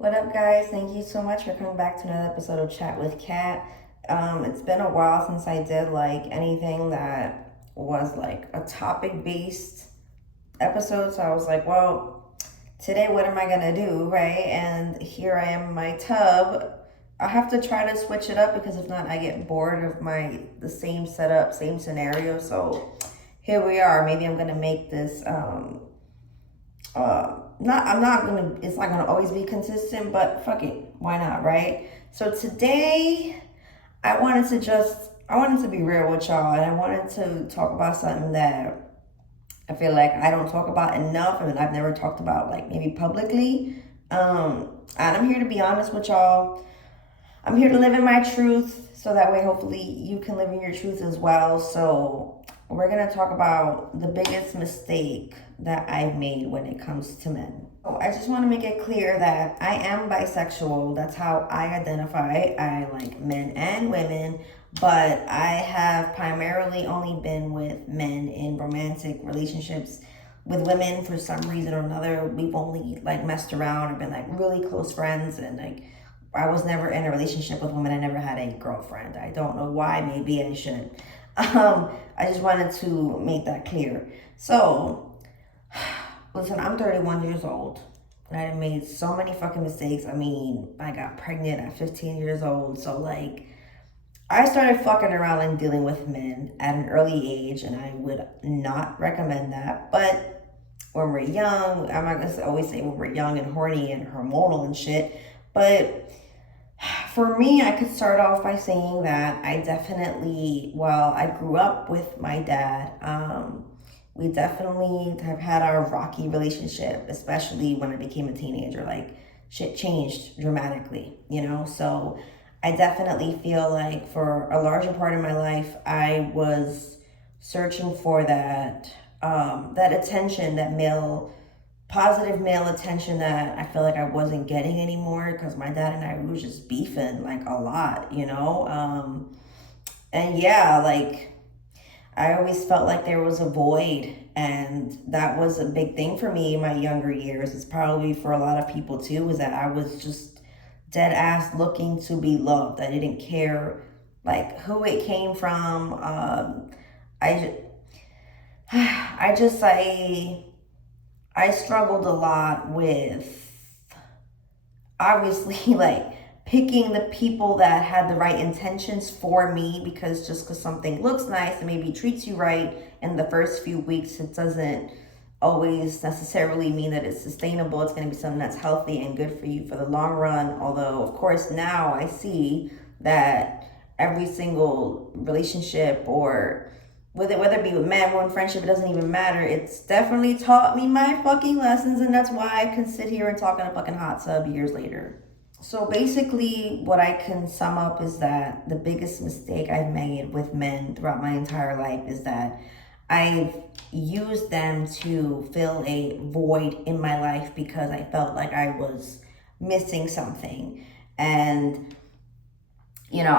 What up, guys? Thank you so much for coming back to another episode of Chat with Kat. It's been a while since I did like anything that was like a topic based episode, so I was like, well, today what am I gonna do, right? And here I am in my tub. I have to try to switch it up because if not, I get bored of the same setup, same scenario. So here we are. Maybe I'm gonna make this not I'm not gonna it's not gonna always be consistent, but fuck it, why not, right? So today I wanted to be real with y'all, and I wanted to talk about something that I feel like I don't talk about enough and I've never talked about like maybe publicly. And I'm here to be honest with y'all. I'm here to live in my truth so that way hopefully you can live in your truth as well. So we're gonna talk about the biggest mistake that I've made when it comes to men. So I just want to make it clear that I am bisexual. That's how I identify. I like men and women, but I have primarily only been with men in romantic relationships. With women, for some reason or another, we've only like messed around or been like really close friends, and like I was never in a relationship with women. I never had a girlfriend. I don't know why. Maybe I should. I just wanted to make that clear. So, listen, I'm 31 years old. And I made so many fucking mistakes. I mean, I got pregnant at 15 years old. So, like, I started fucking around and dealing with men at an early age, and I would not recommend that. But when we're young, I'm not gonna always say when we're young and horny and hormonal and shit, but for me, I could start off by saying that I grew up with my dad. We definitely have had our rocky relationship, especially when I became a teenager. Like, shit changed dramatically, you know? So I definitely feel like for a larger part of my life, I was searching for that attention, positive male attention that I feel like I wasn't getting anymore because my dad and I were just beefing like a lot, you know? And yeah, like I always felt like there was a void, and that was a big thing for me in my younger years. It's probably for a lot of people too, is that I was just dead ass looking to be loved. I didn't care like who it came from. I, I just, I struggled a lot with obviously like picking the people that had the right intentions for me, because just because something looks nice and maybe treats you right in the first few weeks, it doesn't always necessarily mean that it's sustainable. It's going to be something that's healthy and good for you for the long run. Although, of course, now I see that every single relationship, or whether it be with man, woman, friendship, it doesn't even matter. It's definitely taught me my fucking lessons, and that's why I can sit here and talk in a fucking hot tub years later. So basically, what I can sum up is that the biggest mistake I've made with men throughout my entire life is that I've used them to fill a void in my life because I felt like I was missing something. And, you know,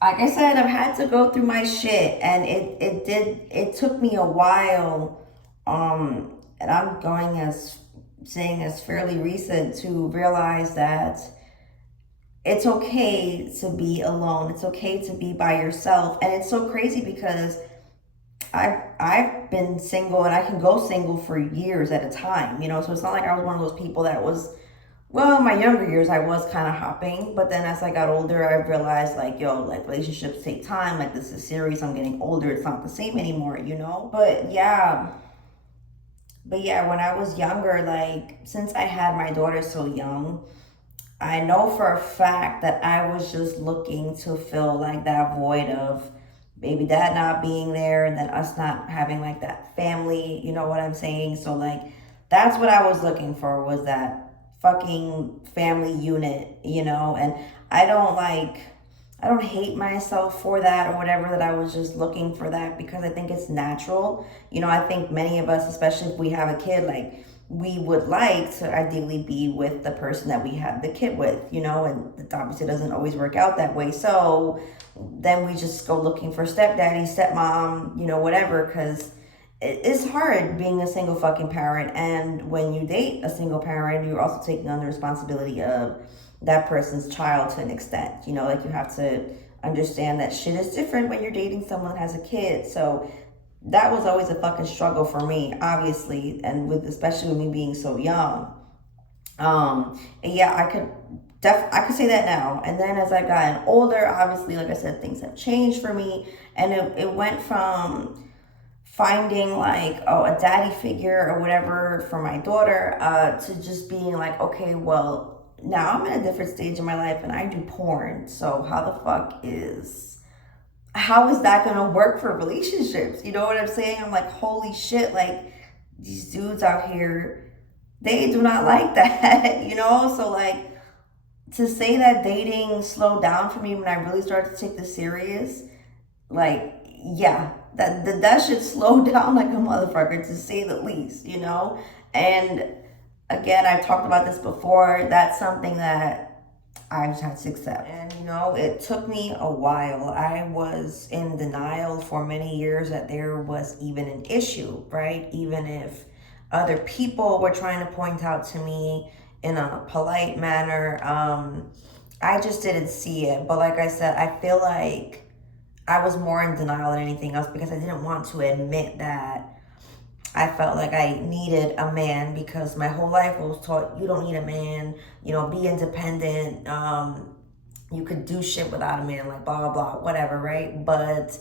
like I said, I've had to go through my shit, and it took me a while, and I'm going as saying as fairly recent, to realize that it's okay to be alone. It's okay to be by yourself. And it's so crazy because I've been single, and I can go single for years at a time, you know. So it's not like I was one of those people that was, well, in my younger years, I was kind of hopping. But then as I got older, I realized, like, yo, like, relationships take time. Like, this is serious. I'm getting older. It's not the same anymore, you know? But yeah, when I was younger, like, since I had my daughter so young, I know for a fact that I was just looking to fill like that void of baby dad not being there, and then us not having like that family, you know what I'm saying? So like that's what I was looking for, was that fucking family unit, you know? And I don't like I don't hate myself for that or whatever, that I was just looking for that, because I think it's natural. You know, I think many of us, especially if we have a kid, like we would like to ideally be with the person that we had the kid with, you know, and it obviously doesn't always work out that way. So then we just go looking for stepdaddy, stepmom, you know, whatever, because it's hard being a single fucking parent. And when you date a single parent, you're also taking on the responsibility of that person's child to an extent. You know, like you have to understand that shit is different when you're dating someone that has a kid. So that was always a fucking struggle for me, obviously, and with especially with me being so young. And yeah, I could say that now. And then as I've gotten older, obviously, like I said, things have changed for me, and it went from finding like, oh, a daddy figure or whatever for my daughter, to just being like, okay, well, now I'm in a different stage in my life and I do porn, so how is that gonna work for relationships? You know what I'm saying? I'm like, holy shit, like these dudes out here, they do not like that, you know? So like, to say that dating slowed down for me when I really started to take this serious, like, yeah, that should slow down like a motherfucker, to say the least, you know? And again, I've talked about this before. That's something that I've had to accept. And, you know, it took me a while. I was in denial for many years that there was even an issue, right? Even if other people were trying to point out to me in a polite manner, I just didn't see it. But like I said, I feel like I was more in denial than anything else because I didn't want to admit that I felt like I needed a man, because my whole life I was taught you don't need a man, you know, be independent, you could do shit without a man, like blah, blah, blah, whatever, right? But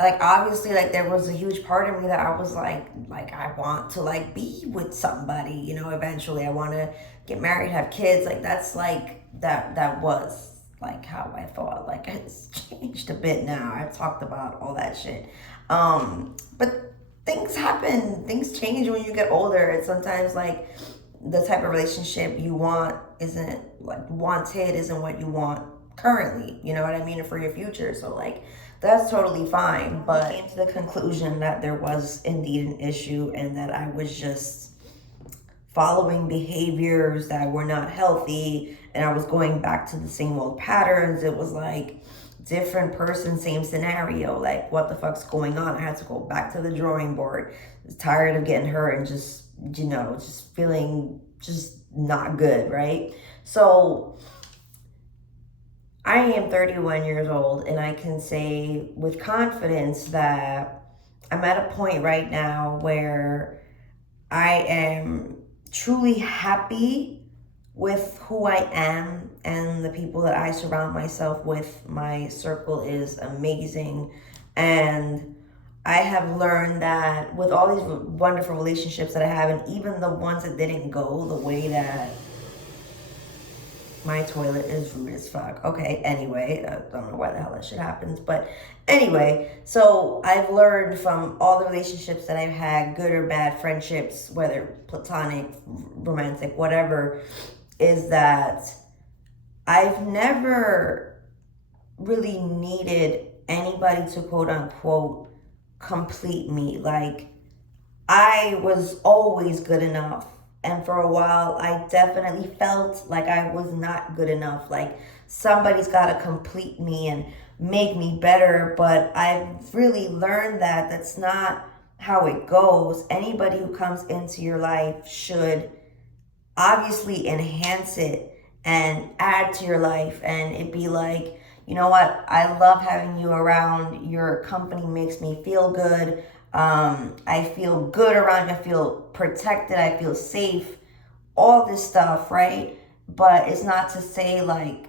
like, obviously, like there was a huge part of me that I was like I want to like be with somebody, you know, eventually I want to get married, have kids. Like that's like, that was like how I thought. Like it's changed a bit now. I've talked about all that shit. But things happen, things change when you get older. It's sometimes like the type of relationship you want isn't like wanted, isn't what you want currently, you know what I mean, for your future. So like that's totally fine. But I came to the conclusion that there was indeed an issue, and that I was just following behaviors that were not healthy, and I was going back to the same old patterns. It was like different person, same scenario. Like, what the fuck's going on? I had to go back to the drawing board. I was tired of getting hurt and just, you know, just feeling just not good, right? So I am 31 years old, and I can say with confidence that I'm at a point right now where I am truly happy with who I am and the people that I surround myself with. My circle is amazing, and I have learned that with all these wonderful relationships that I have, and even the ones that didn't go the way that my toilet is rude as fuck. Okay, anyway, I don't know why the hell that shit happens. But anyway, so I've learned from all the relationships that I've had, good or bad friendships, whether platonic, romantic, whatever, is that I've never really needed anybody to quote unquote complete me. Like, I was always good enough. And for a while, I definitely felt like I was not good enough. Like, somebody's got to complete me and make me better. But I've really learned that that's not how it goes. Anybody who comes into your life should obviously enhance it and add to your life. And it'd be like, you know what? I love having you around. Your company makes me feel good. I feel good around you. I feel protected. I feel safe. All this stuff, right? But it's not to say like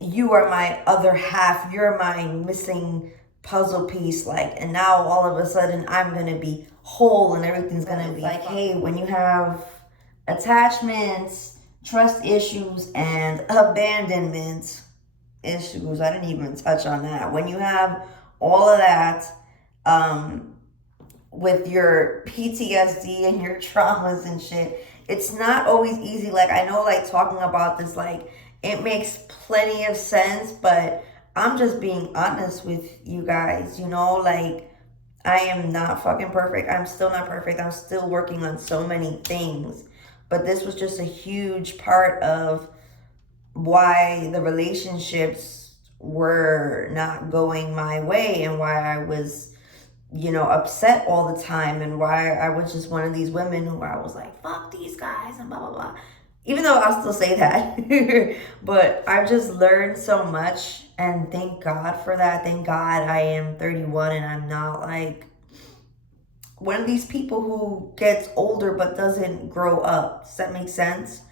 you are my other half. You're my missing puzzle piece. Like, and now all of a sudden I'm gonna be whole and everything's gonna be like, hey, when you have attachments, trust issues, and abandonment issues, I didn't even touch on that. When you have all of that, with your PTSD and your traumas and shit, it's not always easy. Like, I know, like, talking about this, like, it makes plenty of sense, but I'm just being honest with you guys, you know? Like, I am not fucking perfect. I'm still not perfect. I'm still working on so many things. But this was just a huge part of why the relationships were not going my way, and why I was upset all the time, and why I was just one of these women who I was like, fuck these guys and blah, blah, blah. Even though I'll still say that. But I've just learned so much, and thank God for that. Thank God I am 31 and I'm not like one of these people who gets older but doesn't grow up. Does that make sense?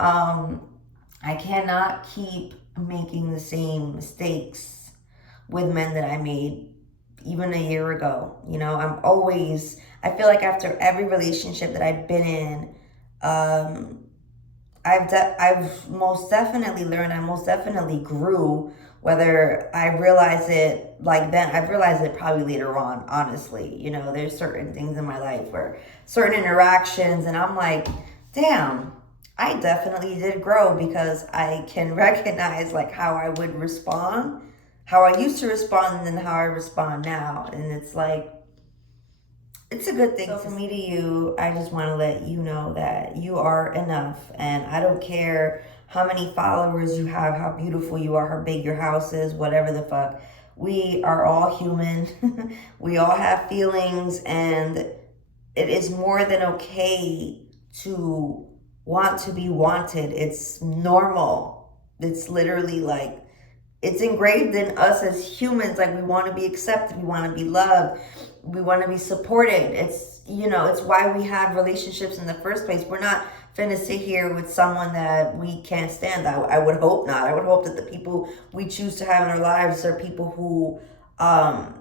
I cannot keep making the same mistakes with men that I made even a year ago. I feel like after every relationship that I've been in, um, I've most definitely learned. I most definitely grew. Whether I realize it like then, I've realized it probably later on. Honestly, there's certain things in my life or certain interactions, and I'm like, damn, I definitely did grow because I can recognize like how I would respond, how I used to respond, and then how I respond now, and it's like it's a good thing. So from me to you, I just want to let you know that you are enough. And I don't care how many followers you have, how beautiful you are, how big your house is, whatever the fuck. We are all human. We all have feelings. And it is more than okay to want to be wanted. It's normal. It's literally like, it's engraved in us as humans. Like, we want to be accepted, we want to be loved, we want to be supported. It's why we have relationships in the first place. We're not finna sit here with someone that we can't stand. I would hope not. I would hope that the people we choose to have in our lives are people who are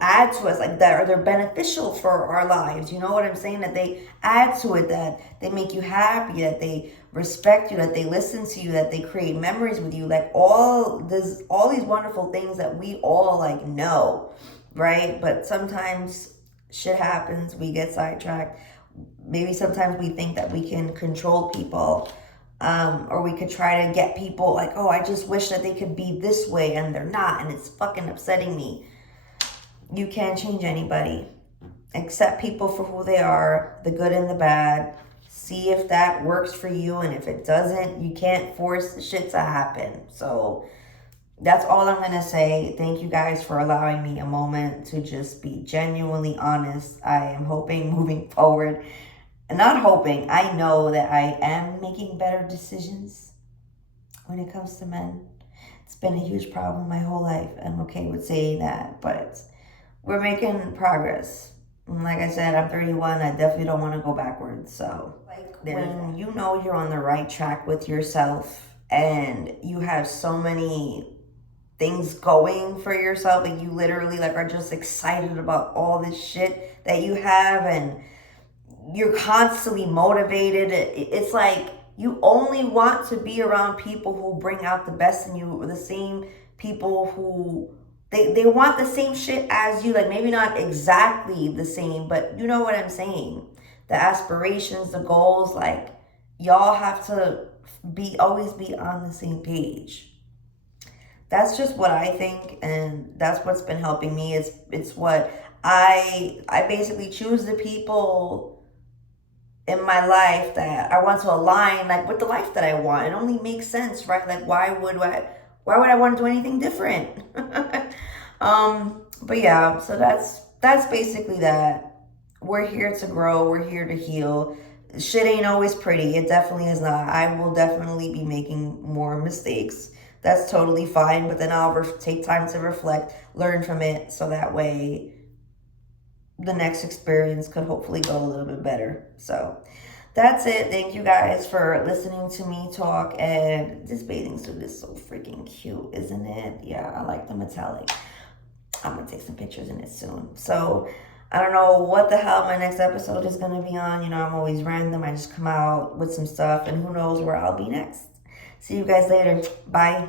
add to us, like that, or they're beneficial for our lives. You know what I'm saying? That they add to it, that they make you happy, that they respect you, that they listen to you, that they create memories with you, like all these wonderful things that we all like know, right? But sometimes shit happens, we get sidetracked. Maybe sometimes we think that we can control people, or we could try to get people like, oh, I just wish that they could be this way and they're not, and it's fucking upsetting me. You can't change anybody. Accept people for who they are, the good and the bad. See if that works for you, and if it doesn't, you can't force the shit to happen. So that's all I'm gonna say. Thank you guys for allowing me a moment to just be genuinely honest. I am hoping moving forward, and not hoping, I know that I am making better decisions when it comes to men. It's been a huge problem my whole life. I'm okay with saying that, but we're making progress. And like I said, I'm 31. I definitely don't want to go backwards. So, like, when you know you're on the right track with yourself and you have so many things going for yourself, and you literally like are just excited about all this shit that you have, and you're constantly motivated. It's like you only want to be around people who bring out the best in you, the same people who they want the same shit as you. Like, maybe not exactly the same, but you know what I'm saying. The aspirations, the goals, like, y'all have to always be on the same page. That's just what I think, and that's what's been helping me. It's what I basically choose the people in my life that I want to align like with the life that I want. It only makes sense, right? Like, why would I want to do anything different? But yeah, so that's basically that. We're here to grow, we're here to heal. Shit ain't always pretty. It definitely is not. I will definitely be making more mistakes. That's totally fine, but then I'll take time to reflect, learn from it, so that way the next experience could hopefully go a little bit better. So that's it. Thank you guys for listening to me talk. And this bathing suit is so freaking cute, isn't it? Yeah, I like the metallic. I'm gonna take some pictures in it soon. So I don't know what the hell my next episode is gonna be on. I'm always random. I just come out with some stuff, and who knows where I'll be next. See you guys later. Bye.